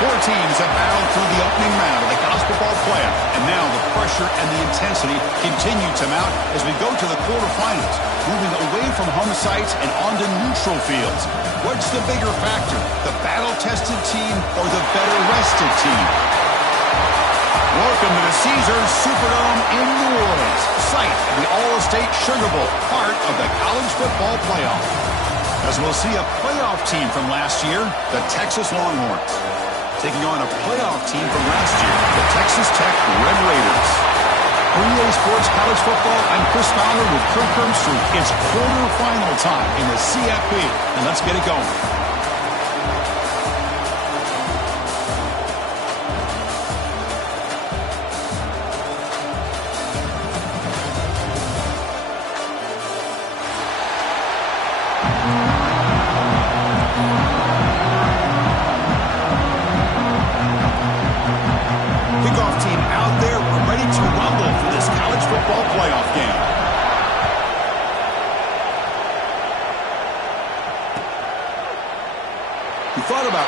Four teams have battled through the opening round of the college football playoff, and now the pressure and the intensity continue to mount as we go to the quarterfinals, moving away from home sites and onto neutral fields. What's the bigger factor, the battle-tested team or the better-rested team? Welcome to the Caesars Superdome in New Orleans, site of the All-State Sugar Bowl, part of the college football playoff. As we'll see a playoff team from last year, the Texas Longhorns, taking on a playoff team from last year, the Texas Tech Red Raiders. For EA Sports College Football, I'm Chris Fowler with Kirk Herbstreit. It's quarterfinal time in the CFP, and let's get it going.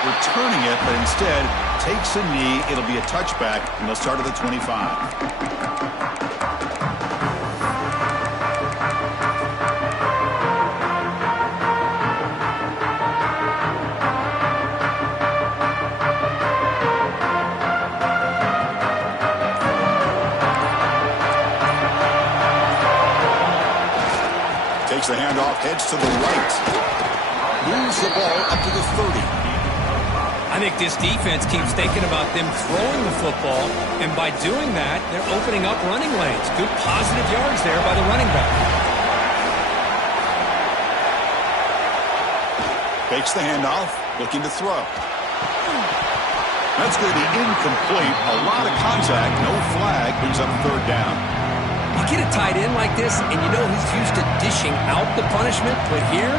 Returning it, but instead takes a knee. It'll be a touchback, and they'll start at the 25. Takes the handoff, heads to the right. Moves the ball up to the 30. I think this defense keeps thinking about them throwing the football, and by doing that, they're opening up running lanes. Good positive yards there by the running back. Fakes the handoff, looking to throw. That's going to be incomplete. A lot of contact, no flag, brings up third down. You get a tight end like this, and you know he's used to dishing out the punishment, but here,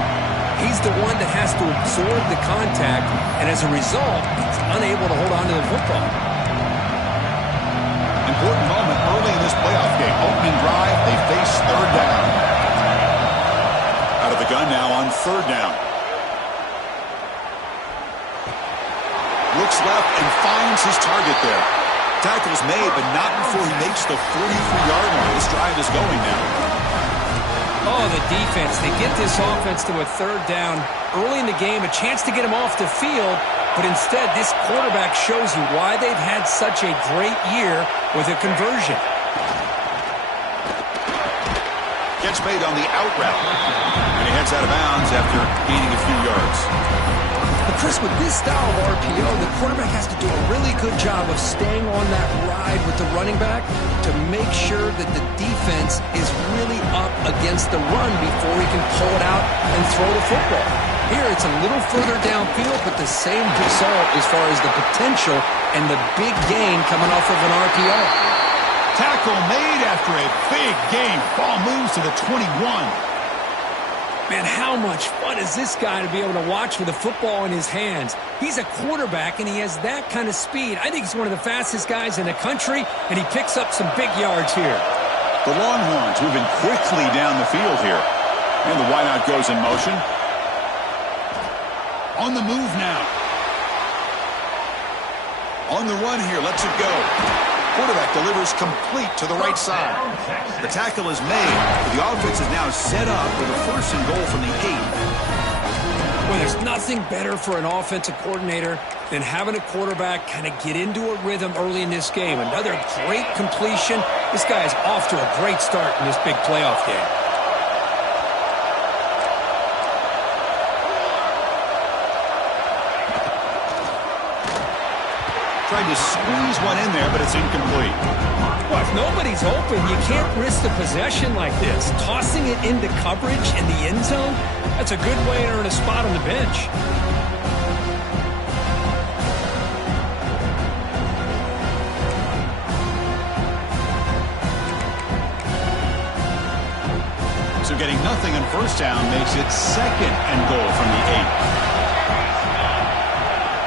he's the one that has to absorb the contact, and as a result, he's unable to hold on to the football. Important moment early in this playoff game. Opening drive, they face third down. Out of the gun now on third down. Looks left and finds his target there. Tackle's made, but not before he makes the 43-yard line. This drive is going now. Oh, the defense. They get this offense to a third down early in the game, a chance to get him off the field, but instead this quarterback shows you why they've had such a great year with a conversion. Gets made on the out route, and he heads out of bounds after gaining a few yards. But Chris, with this style of RPO, the quarterback has to do a really good job of staying on that ride with the running back to make sure that the defense is really up against the run before he can pull it out and throw the football. Here, it's a little further downfield, but the same result as far as the potential and the big gain coming off of an RPO. Tackle made after a big gain. Ball moves to the 21. Man, how much fun is this guy to be able to watch with the football in his hands? He's a quarterback, and he has that kind of speed. I think he's one of the fastest guys in the country, and he picks up some big yards here. The Longhorns moving quickly down the field here. And the wideout goes in motion. On the move now. On the run here, lets it go. Quarterback delivers complete to the right side. The tackle is made, but the offense is now set up with a first and goal from the 8. Well, there's nothing better for an offensive coordinator than having a quarterback kind of get into a rhythm early in this game. Another great completion. This guy is off to a great start in this big playoff game. Tried to squeeze one in there, but it's incomplete. Well, if nobody's open, you can't risk the possession like this. Tossing it into coverage in the end zone, that's a good way to earn a spot on the bench. So getting nothing on first down makes it second and goal from the 8.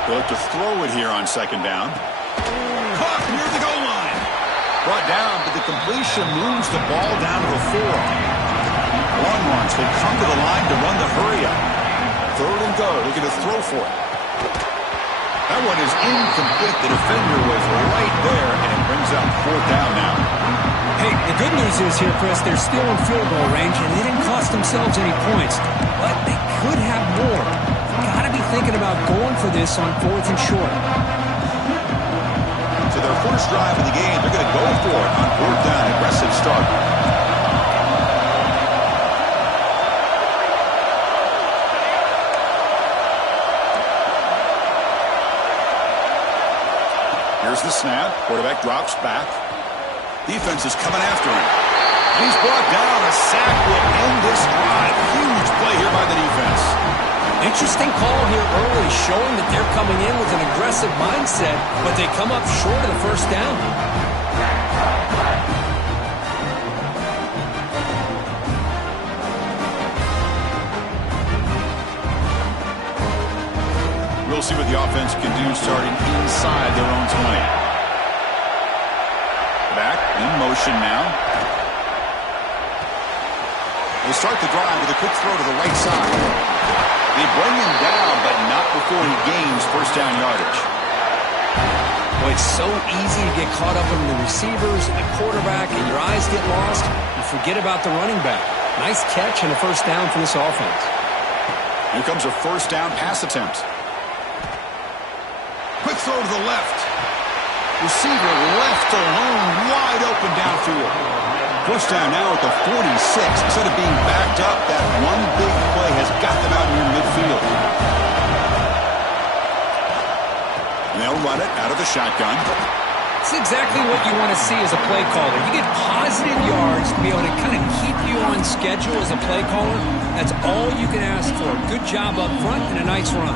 They'll look to throw it here on second down. Caught near the goal line. Brought down, but the completion moves the ball down to the 4. Longhorns will come to the line to run the hurry up. Third and go, looking to throw for it. That one is incomplete. The defender was right there, and it brings up fourth down now. Hey, the good news is here, Chris, they're still in field goal range, and they didn't cost themselves any points. But they could have more. Got to be thinking about going for this on fourth and short. So their first drive of the game, they're going to go for it on fourth down. Aggressive start. Here's the snap. Quarterback drops back. Defense is coming after him. He's brought down. A sack will end this drive. Huge play here by the defense. Interesting call here early, showing that they're coming in with an aggressive mindset, but they come up short of the first down. We'll see what the offense can do starting inside their own 20. Back in motion now. They start the drive with a quick throw to the right side. They bring him down, but not before he gains first down yardage. Boy, it's so easy to get caught up in the receivers and the quarterback, and your eyes get lost. You forget about the running back. Nice catch and a first down for this offense. Here comes a first down pass attempt. Quick throw to the left. Receiver left alone, wide open downfield. First down now at the 46. Instead of being backed up, that one big play has got them out near midfield. And they'll run it out of the shotgun. It's exactly what you want to see as a play caller. You get positive yards to be able to kind of keep you on schedule as a play caller. That's all you can ask for. Good job up front and a nice run.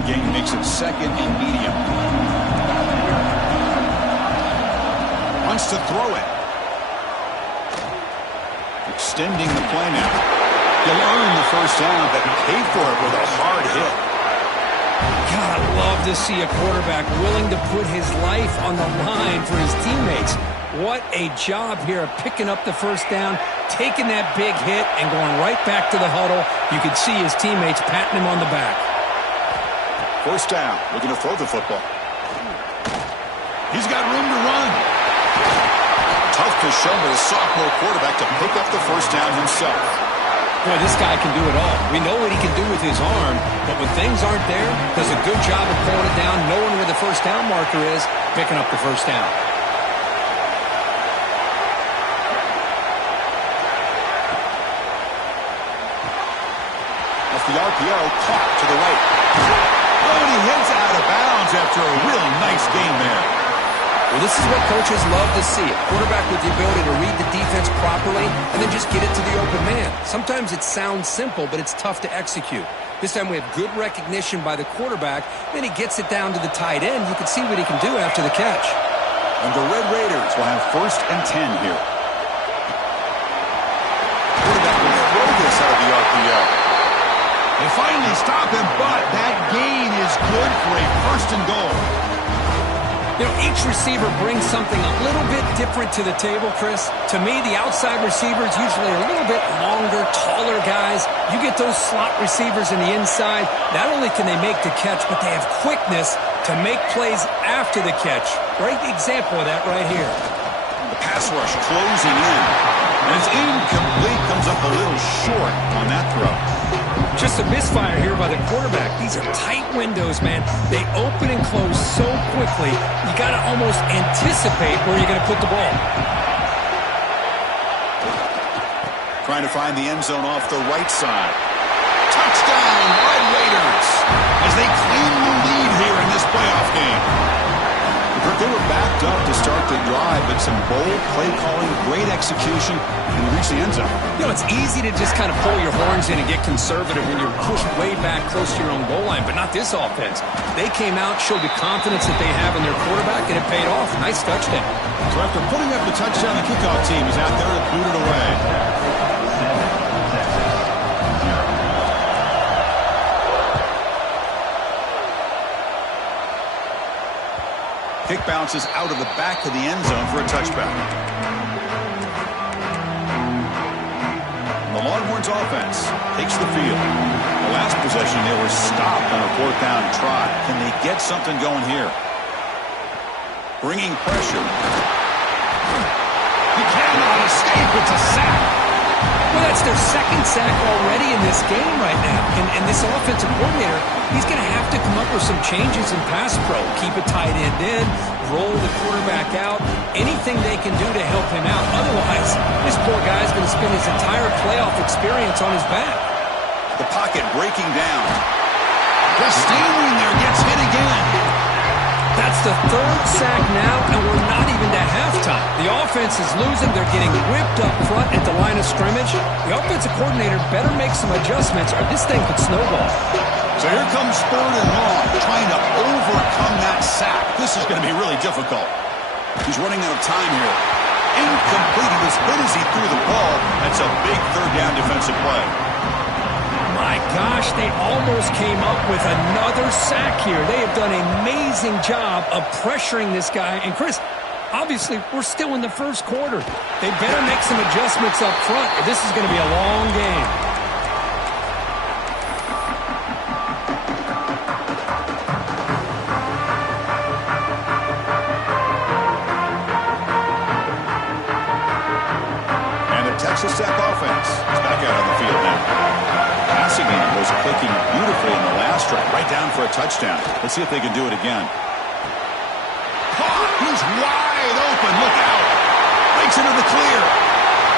Again, makes it second and medium. Wants to throw it. Extending the play now. He'll earn the first down, but pay for it with a hard hit. God, I love to see a quarterback willing to put his life on the line for his teammates. What a job here of picking up the first down, taking that big hit, and going right back to the huddle. You could see his teammates patting him on the back. First down, looking to throw the football. He's got room to run. Tough to show with a sophomore quarterback to pick up the first down himself. Boy, this guy can do it all. We know what he can do with his arm, but when things aren't there, does a good job of pulling it down, knowing where the first down marker is, picking up the first down. Off the RPO, caught to the right. Oh, and he heads out of bounds after a real nice game there. Well, this is what coaches love to see. A quarterback with the ability to read the defense properly and then just get it to the open man. Sometimes it sounds simple, but it's tough to execute. This time we have good recognition by the quarterback. Then he gets it down to the tight end. You can see what he can do after the catch. And the Red Raiders will have 1st and 10 here. Quarterback will throw this out of the RPO. They finally stop him, but that gain is good for a 1st and goal. You know, each receiver brings something a little bit different to the table, Chris. To me, the outside receivers usually are a little bit longer, taller guys. You get those slot receivers in the inside, not only can they make the catch, but they have quickness to make plays after the catch. Great example of that right here. The pass rush closing in. And it's incomplete, comes up a little short on that throw. Just a misfire here by the quarterback. These are tight windows, man. They open and close so quickly, you got to almost anticipate where you're going to put the ball. Trying to find the end zone off the right side. Touchdown, Red Raiders, as they claim the lead here in this playoff game. They were backed up to start the drive, but some bold play calling, great execution, and reach the end zone. You know, it's easy to just kind of pull your horns in and get conservative when you're pushed way back close to your own goal line, but not this offense. They came out, showed the confidence that they have in their quarterback, and it paid off. Nice touchdown. So after putting up the touchdown, the kickoff team is out there to boot it away. Kick bounces out of the back of the end zone for a touchback. The Longhorns offense takes the field. The last possession, they were stopped on a 4th down try. Can they get something going here? Bringing pressure. He cannot escape. It's a sack. Well, that's their 2nd sack already in this game right now. And this offensive coordinator, he's going to have to come up with some changes in pass pro. Keep a tight end in, roll the quarterback out, anything they can do to help him out. Otherwise, this poor guy's going to spend his entire playoff experience on his back. The pocket breaking down. Just standing there, gets hit again. That's the 3rd sack now, and we're not even to halftime. The offense is losing. They're getting whipped up front at the line of scrimmage. The offensive coordinator better make some adjustments, or this thing could snowball. So here comes 3rd and long, trying to overcome that sack. This is going to be really difficult. He's running out of time here. Incomplete. As good as he threw the ball, that's a big 3rd down defensive play. My gosh, they almost came up with another sack here. They have done an amazing job of pressuring this guy. And Chris, obviously, we're still in the 1st quarter. They better make some adjustments up front, or this is going to be a long game. And the Texas Tech offense is back out on the field now. Passing game was clicking beautifully in the last drive, right down for a touchdown. Let's see if they can do it again. Caught! He's wide open. Look out! Breaks into the clear.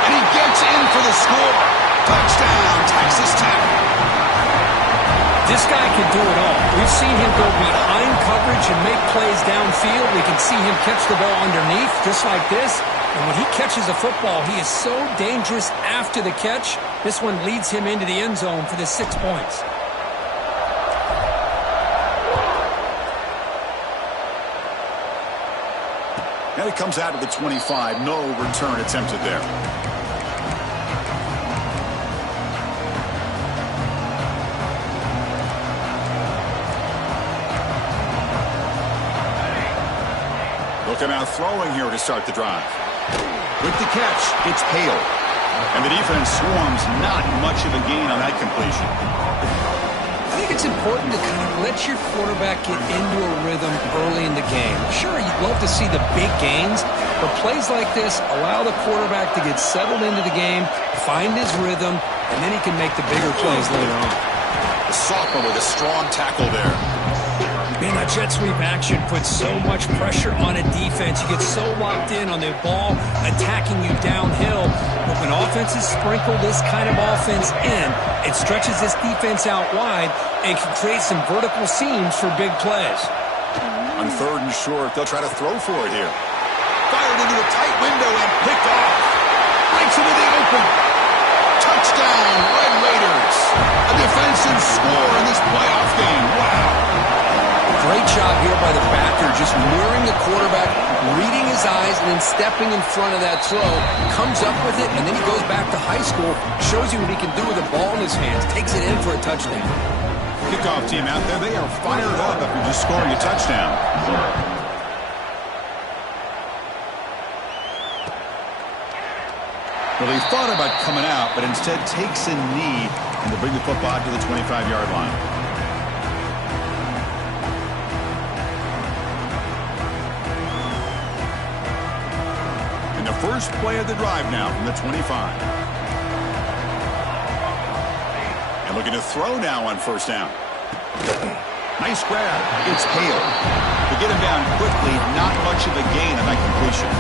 And he gets in for the score. Touchdown, Texas Tech. This guy can do it all. We've seen him go behind coverage and make plays downfield. We can see him catch the ball underneath, just like this. And when he catches a football, he is so dangerous after the catch. This one leads him into the end zone for the 6 points. And it comes out of the 25. No return attempted there. Looking out throwing here to start the drive. With the catch, it's Hale. And the defense swarms, not much of a gain on that completion. I think it's important to kind of let your quarterback get into a rhythm early in the game. Sure, you'd love to see the big gains, but plays like this allow the quarterback to get settled into the game, find his rhythm, and then he can make the bigger plays later on. The sophomore with a strong tackle there. Man, that jet sweep action puts so much pressure on a defense. You get so locked in on the ball attacking you downhill. But when offenses sprinkle this kind of offense in, it stretches this defense out wide and can create some vertical seams for big plays. On 3rd and short, they'll try to throw for it here. Fired into a tight window and picked off. Breaks into the open. Touchdown, Red Raiders. A defensive score in this playoff game. Wow. Great job here by the backer, just mirroring the quarterback, reading his eyes, and then stepping in front of that throw. Comes up with it, and then he goes back to high school, shows you what he can do with the ball in his hands, takes it in for a touchdown. Kickoff team out there, they are fired up after just scoring a touchdown. Well, he thought about coming out, but instead takes a knee and to bring the football to the 25-yard line. First play of the drive now from the 25. And looking to throw now on 1st down. Nice grab. It's Hale. To get him down quickly, not much of a gain on that completion.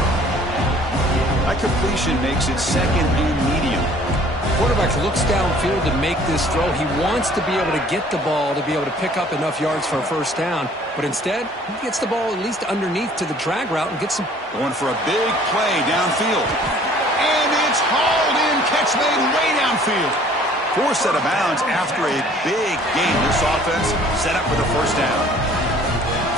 That completion makes it 2nd and medium. Quarterback looks downfield to make this throw. He wants to be able to get the ball to be able to pick up enough yards for a 1st down. But instead, he gets the ball at least underneath to the drag route and gets some... Going for a big play downfield. And it's hauled in. Catch made way downfield. Forced out of bounds after a big gain. This offense set up for the 1st down.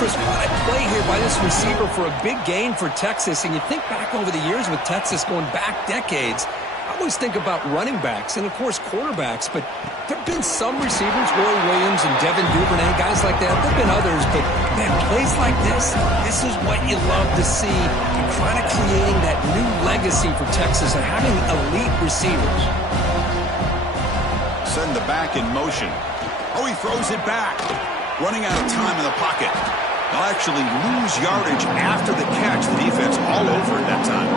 Chris, what a play here by this receiver for a big gain for Texas. And you think back over the years with Texas going back decades, I always think about running backs and, of course, quarterbacks, but there have been some receivers, Roy Williams and Devin Duvernay, guys like that. There have been others, but, man, plays like this is what you love to see, and kind of creating that new legacy for Texas and having elite receivers. send the back in motion. Oh, he throws it back. Running out of time in the pocket. They'll actually lose yardage after the catch. The defense all over it that time.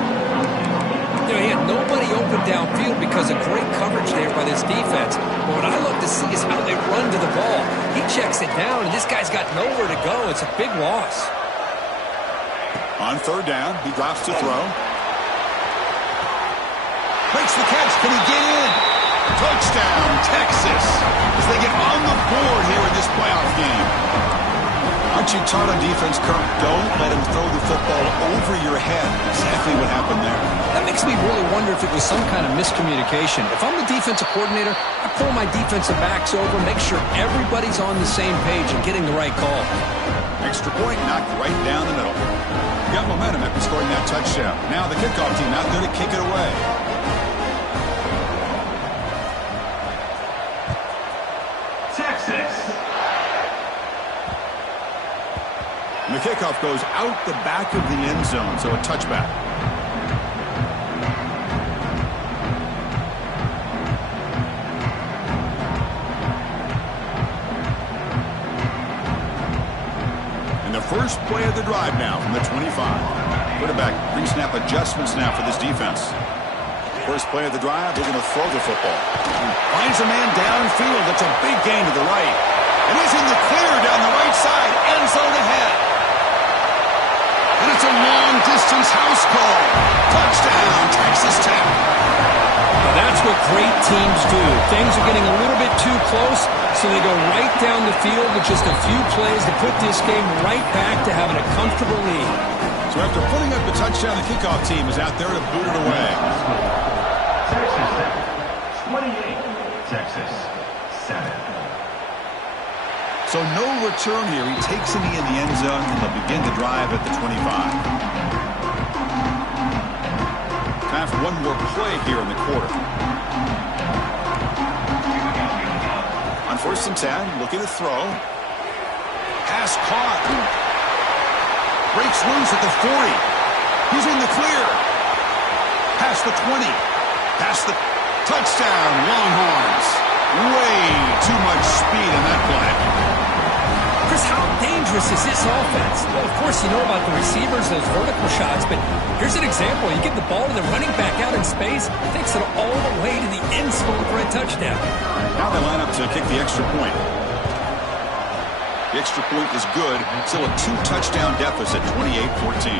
You know, he had nobody open downfield because of great coverage there by this defense. But what I love to see is how they run to the ball. He checks it down, and this guy's got nowhere to go. It's a big loss. On third down, he drops to throw. Makes the catch. Can he get in? Touchdown, Texas, as they get on the board here in this playoff game. Aren't you taught on defense, Kirk? Don't let him throw the football over your head. Exactly what happened there. That makes me really wonder if it was some kind of miscommunication. If I'm the defensive coordinator, I pull my defensive backs over, make sure everybody's on the same page and getting the right call. Extra point knocked right down the middle. Got momentum after scoring that touchdown. Now the kickoff team out there to kick it away. And the kickoff goes out the back of the end zone, so a touchback. And the first play of the drive now from the 25. Quarterback pre-snap adjustments now for this defense. First play of the drive, they're going to throw the football. Finds a man downfield. That's a big gain to the right. And he's in the clear down the right side. End zone ahead. And it's a long-distance house call. Touchdown, Texas Tech. Now that's what great teams do. Things are getting a little bit too close, so they go right down the field with just a few plays to put this game right back to having a comfortable lead. So after putting up the touchdown, the kickoff team is out there to boot it away. Texas Tech, 28. Texas, 7. So no return here. He takes it in the end zone, and they'll begin the drive at the 25. Time for one more play here in the quarter. On 1st and 10, looking to throw. Pass caught. Breaks loose at the 40. He's in the clear. Past the 20. Past the touchdown, Longhorns. Way too much speed in that play. Chris, how dangerous is this offense? Well, of course, you know about the receivers, those vertical shots, but here's an example. You give the ball to the running back out in space, takes it all the way to the end zone for a touchdown. Now they line up to kick the extra point. The extra point is good. Still a 2-touchdown deficit, 28-14.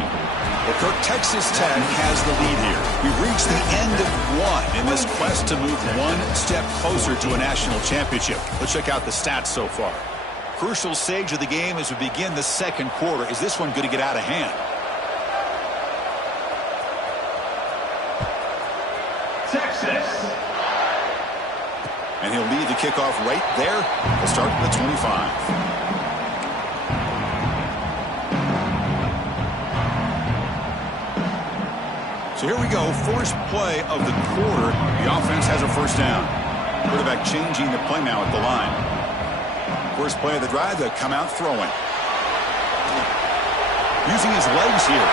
Well, Kirk, Texas Tech has the lead here. We've reached the end of one in this quest to move one step closer to a national championship. Let's check out the stats so far. Crucial stage of the game as we begin the second quarter. Is this one going to get out of hand? Texas. And he'll lead the kickoff right there. We'll start at the 25. So here we go, first play of the quarter. The offense has a first down. Quarterback changing the play now at the line. First play of the drive, they'll come out throwing. Using his legs here.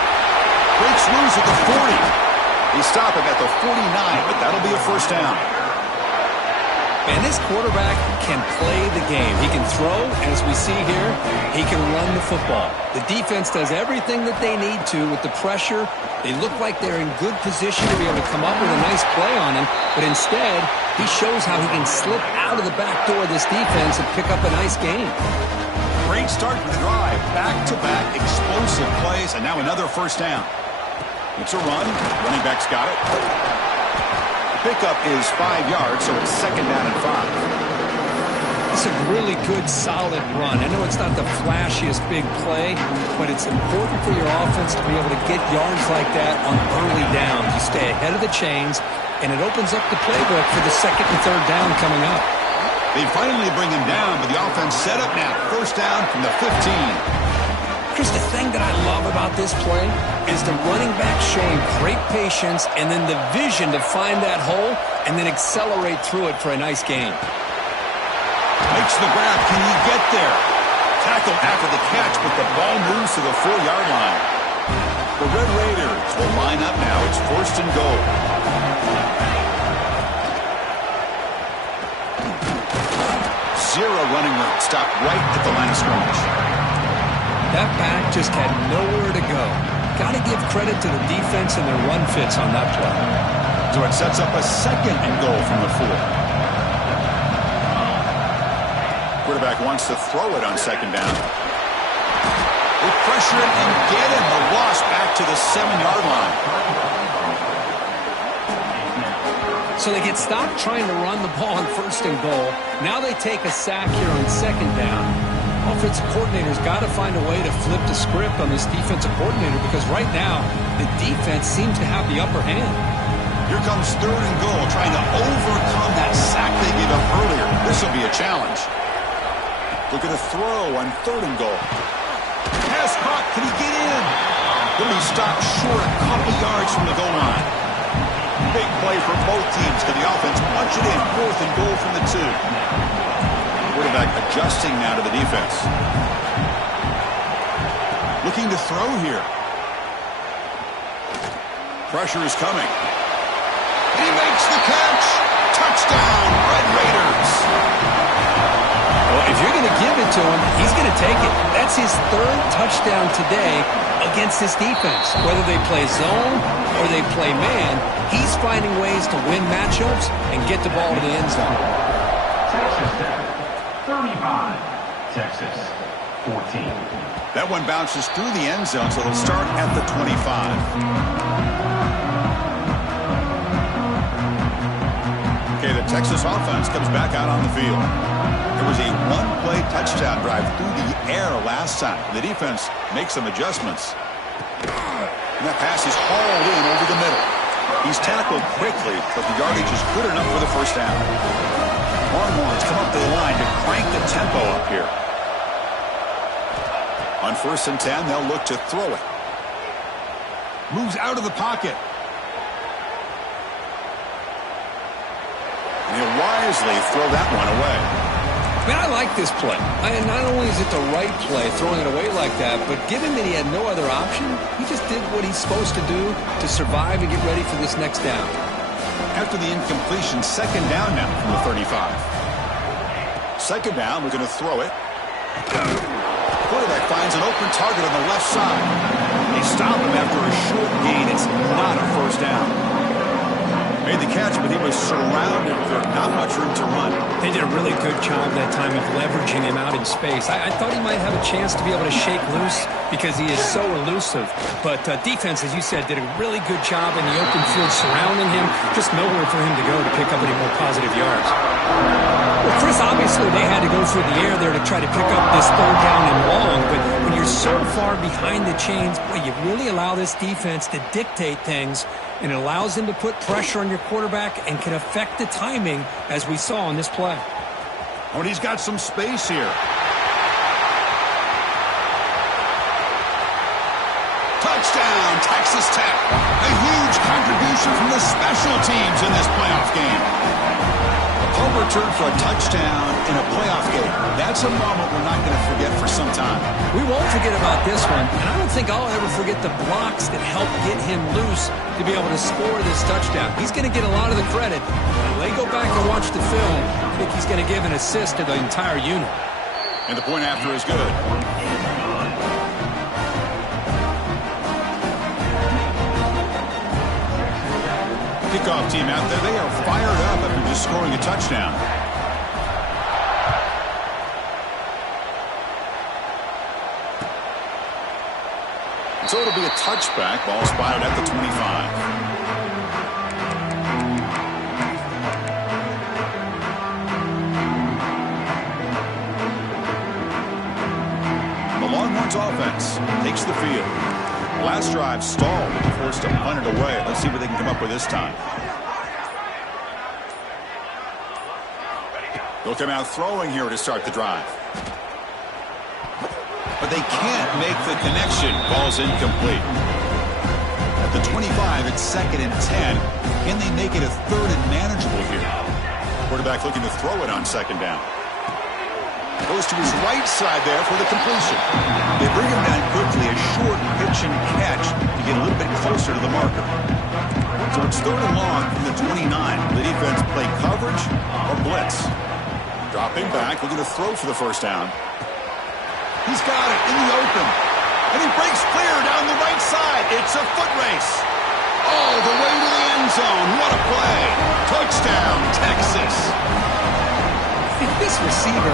Breaks loose at the 40. He's stopping at the 49, but that'll be a first down. And this quarterback can play the game. He can throw, and as we see here, he can run the football. The defense does everything that they need to with the pressure. They look like they're in good position to be able to come up with a nice play on him, but instead, he shows how he can slip out of the back door of this defense and pick up a nice gain. Great start for the drive. Back-to-back explosive plays, and now another first down. It's a run. Running back's got it. Pickup is 5 yards, so it's second down and 5. It's a really good, solid run. I know it's not the flashiest big play, but it's important for your offense to be able to get yards like that on early downs. You stay ahead of the chains, and it opens up the playbook for the second and third down coming up. They finally bring him down, but the offense set up now. First down from the 15. Chris, the thing that I love about this play is the running back showing great patience and then the vision to find that hole and then accelerate through it for a nice gain. Makes the grab. Can he get there? Tackle after the catch, but the ball moves to the 4-yard line. The Red Raiders will line up now. It's first and goal. zero running room. Stopped right at the line of scrimmage. That back just had nowhere to go. Got to give credit to the defense and their run fits on that play. So it sets up a 2nd and goal from the 4. Quarterback wants to throw it on 2nd down. They pressure it and get him. The loss back to the 7-yard line. So they get stopped trying to run the ball on 1st and goal. Now they take a sack here on 2nd down. Offensive coordinator's got to find a way to flip the script on this defensive coordinator because right now the defense seems to have the upper hand. Here comes 3rd and goal, trying to overcome that sack they gave up earlier. This will be a challenge. Look at a throw on 3rd and goal. Pass caught. Can he get in? Will he stop short a couple yards from the goal line? Big play for both teams. Can the offense punch it in? 4th and goal from the 2. Quarterback adjusting now to the defense. Looking to throw here. Pressure is coming. He makes the catch. Touchdown, Red Raiders. Well, if you're going to give it to him, he's going to take it. That's his 3rd touchdown today against this defense. Whether they play zone or they play man, he's finding ways to win matchups and get the ball to the end zone. Texas Tech, 35. Texas, 14. That one bounces through the end zone, so they'll start at the 25. Okay, the Texas offense comes back out on the field. There was a 1-play touchdown drive through the air last time. The defense makes some adjustments. And that pass is hauled in over the middle. He's tackled quickly, but the yardage is good enough for the 1st down. Longhorns come up to the line to crank the tempo up here. On 1st and 10, they'll look to throw it. Moves out of the pocket. And he'll wisely throw that one away. Man, I like this play. Not only is it the right play, throwing it away like that, but given that he had no other option, he just did what he's supposed to do to survive and get ready for this next down. After the incompletion, 2nd down now from the 35. 2nd down, we're going to throw it. Quarterback finds an open target on the left side. They stop him after a short gain. It's not a 1st down. Made the catch, but he was surrounded with not much room to run. They did a really good job that time of leveraging him out in space. I thought he might have a chance to be able to shake loose because he is so elusive. But defense, as you said, did a really good job in the open field surrounding him. Just nowhere for him to go to pick up any more positive yards. Well, Chris, obviously they had to go through the air there to try to pick up this 3rd down and long. But when you're so far behind the chains, boy, you really allow this defense to dictate things. And it allows him to put pressure on your quarterback and can affect the timing, as we saw on this play. Oh, and he's got some space here. Touchdown, Texas Tech. A huge contribution from the special teams in this playoff game. A punt return for a touchdown in a playoff game. That's a moment we're not going to forget for some time. We won't forget about this one, and I don't think I'll ever forget the blocks that helped get him loose to be able to score this touchdown. He's going to get a lot of the credit. When they go back and watch the film, I think he's going to give an assist to the entire unit. And the point after is good. Kickoff team out there, they are fired up after just scoring a touchdown. So it'll be a touchback. Ball spotted at the 25. The Longhorns offense takes the field. Last drive stalled, forced to punt it away. Let's see what they can come up with this time. They'll come out throwing here to start the drive. But they can't make the connection. Ball's incomplete. At the 25, it's 2nd and 10. Can they make it a 3rd and manageable here? Quarterback looking to throw it on 2nd down. Goes to his right side there for the completion. They bring him down quickly, a short pitch and catch to get a little bit closer to the marker. So it's 3rd and long from the 29. The defense play coverage or blitz. Dropping back, looking to throw for the first down. He's got it in the open. And he breaks clear down the right side. It's a foot race. All the way to the end zone. What a play. Touchdown, Texas. This receiver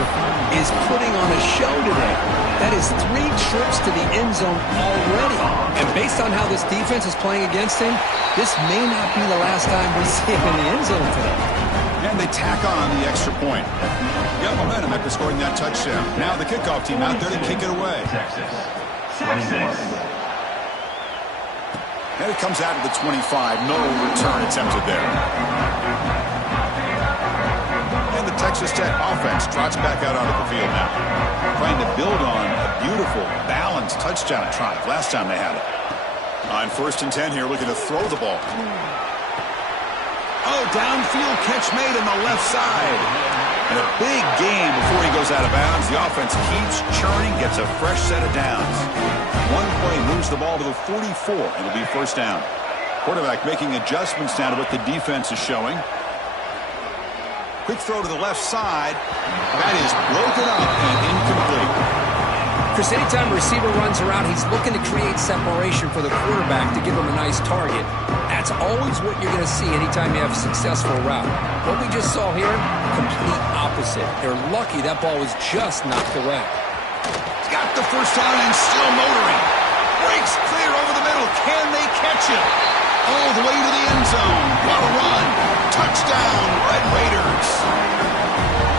is putting on a show today. That is 3 trips to the end zone already. And based on how this defense is playing against him, this may not be the last time we see him in the end zone today. And they tack on the extra point. Got momentum after scoring that touchdown. Now the kickoff team out there to kick it away. Texas. And it comes out of the 25. No return attempted there. And the Texas Tech offense trots back out onto the field now. Trying to build on a beautiful, balanced touchdown drive last time they had it. On 1st and 10 here, looking to throw the ball. Oh, downfield catch made on the left side. And a big game before he goes out of bounds. The offense keeps churning, gets a fresh set of downs. One play moves the ball to the 44. It'll be first down. Quarterback making adjustments now to what the defense is showing. Quick throw to the left side. That is broken up and incomplete. Chris, anytime a receiver runs around, he's looking to create separation for the quarterback to give him a nice target. That's always what you're going to see anytime you have a successful route. What we just saw here, complete opposite. They're lucky that ball was just knocked away. He's got the first down and still motoring. Breaks clear over the middle. Can they catch him? All the way to the end zone. What a run. Touchdown, Red Raiders.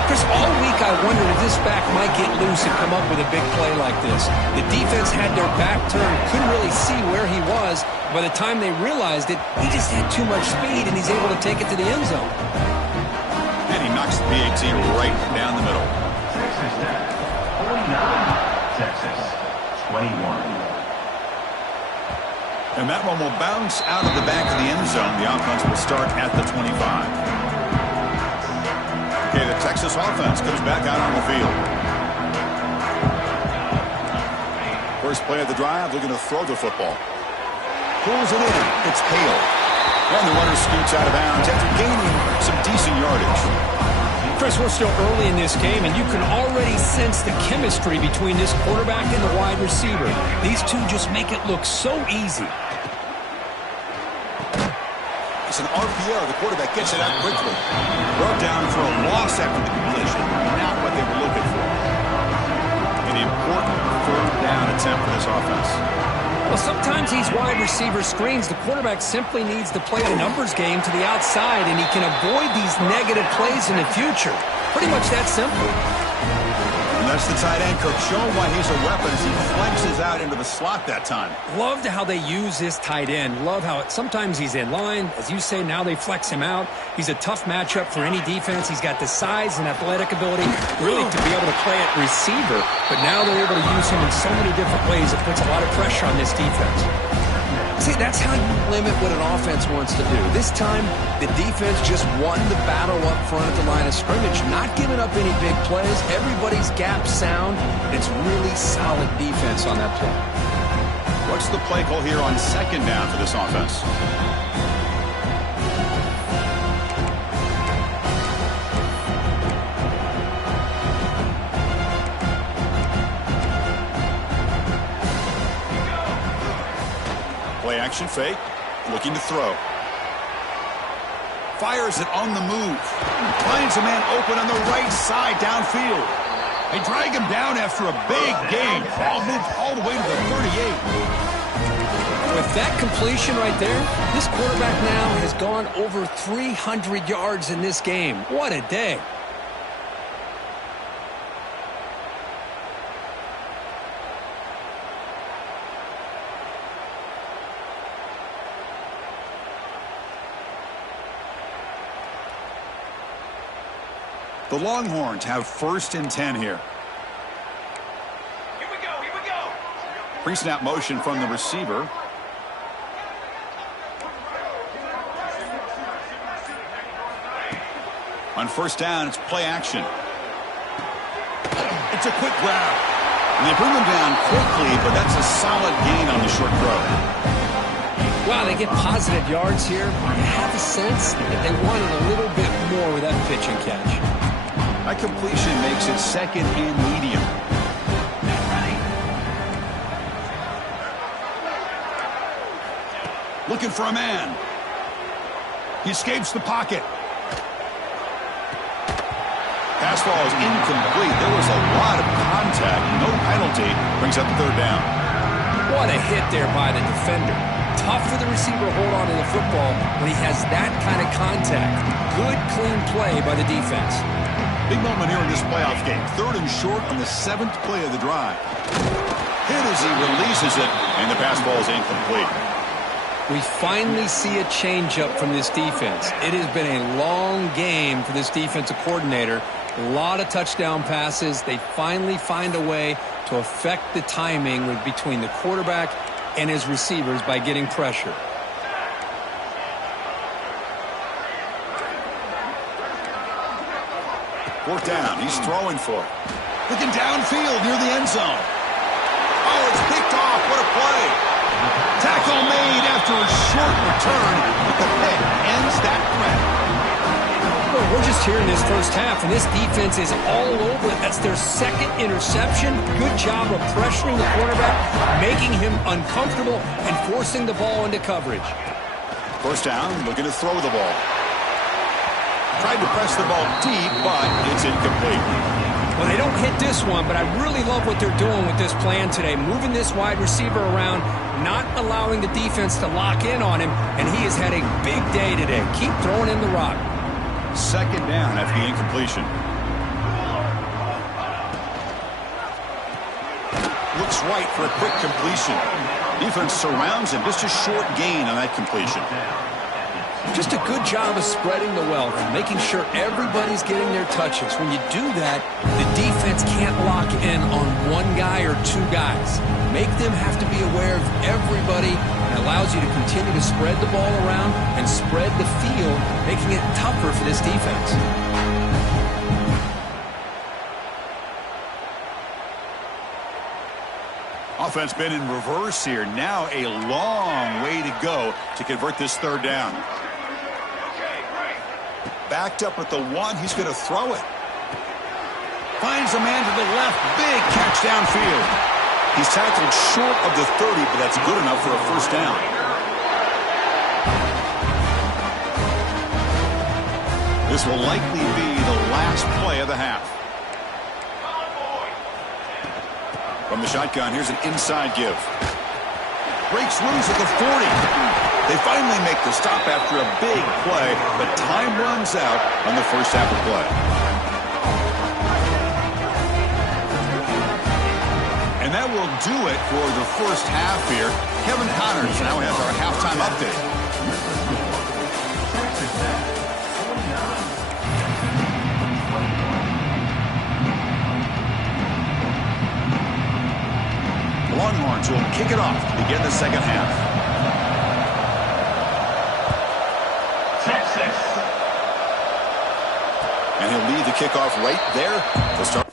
Chris, all week I wondered if this back might get loose and come up with a big play like this. The defense had their back turned, couldn't really see where he was. By the time they realized it, he just had too much speed, and he's able to take it to the end zone. And he knocks the PAT right down the middle. Texas Tech, 49. Texas, 21. And that one will bounce out of the back of the end zone. The offense will start at the 25. Okay, the Texas offense comes back out on the field. First play of the drive, looking to throw the football. Pulls it in. It's Hale. And the runner scoots out of bounds after gaining some decent yardage. Chris, we're still early in this game, and you can already sense the chemistry between this quarterback and the wide receiver. These two just make it look so easy. It's an RPO. The quarterback gets it out quickly. Brought down for a loss after the completion. Not what they were looking for. An important 4th down attempt for this offense. Well, sometimes these wide receiver screens, the quarterback simply needs to play the numbers game to the outside, and he can avoid these negative plays in the future. Pretty much that simple. And that's the tight end coach showing why he's a weapon as he flexes out into the slot that time. Loved how they use this tight end. Love how sometimes he's in line. As you say, now they flex him out. He's a tough matchup for any defense. He's got the size and athletic ability really to be able to play at receiver. But now they're able to use him in so many different ways. It puts a lot of pressure on this defense. See, that's how you limit what an offense wants to do. This time, the defense just won the battle up front at the line of scrimmage, not giving up any big plays. Everybody's gap sound. It's really solid defense on that play. What's the play call here on 2nd down for this offense? Play action fake, looking to throw. Fires it on the move. Finds a man open on the right side downfield. They drag him down after a big gain. Ball moved all the way to the 38. With that completion right there, this quarterback now has gone over 300 yards in this game. What a day. The Longhorns have 1st and 10 here. Here we go. Pre-snap motion from the receiver. On 1st down, it's play action. It's a quick grab. And they bring them down quickly, but that's a solid gain on the short throw. Wow, they get positive yards here. You have a sense that they wanted a little bit more with that pitch and catch. That completion makes it second and medium. Looking for a man. He escapes the pocket. Pass ball is incomplete. There was a lot of contact. No penalty. Brings up the third down. What a hit there by the defender. Tough for the receiver to hold on to the football when he has that kind of contact. Good, clean play by the defense. Big moment here in this playoff game. 3rd and short on the 7th play of the drive. Hit as he releases it, and the pass ball is incomplete. We finally see a changeup from this defense. It has been a long game for this defensive coordinator. A lot of touchdown passes. They finally find a way to affect the timing between the quarterback and his receivers by getting pressure. Fourth down. He's throwing for it. Looking downfield near the end zone. Oh, it's picked off. What a play. Tackle made after a short return, but the pick ends that threat. Well, we're just here in this first half, and this defense is all over it. That's their 2nd interception. Good job of pressuring the quarterback, making him uncomfortable, and forcing the ball into coverage. First down, looking to throw the ball. Tried to press the ball deep, but it's incomplete. Well, they don't hit this one, but I really love what they're doing with this plan today. Moving this wide receiver around, not allowing the defense to lock in on him, and he has had a big day today. Keep throwing in the rock. Second down after the incompletion. Looks right for a quick completion. Defense surrounds him. Just a short gain on that completion. Just a good job of spreading the wealth, making sure everybody's getting their touches. When you do that, the defense can't lock in on one guy or two guys. Make them have to be aware of everybody, and allows you to continue to spread the ball around and spread the field, making it tougher for this defense. Offense been in reverse here. Now a long way to go to convert this third down. Backed up at the 1. He's going to throw it. Finds a man to the left. Big catch downfield. He's tackled short of the 30, but that's good enough for a first down. This will likely be the last play of the half. From the shotgun, here's an inside give. Breaks loose at the 40. They finally make the stop after a big play, but time runs out on the first half of play. And that will do it for the first half here. Kevin Connors now has our halftime update. The Longhorns will kick it off to begin the second half. And he'll lead the kickoff right there to start.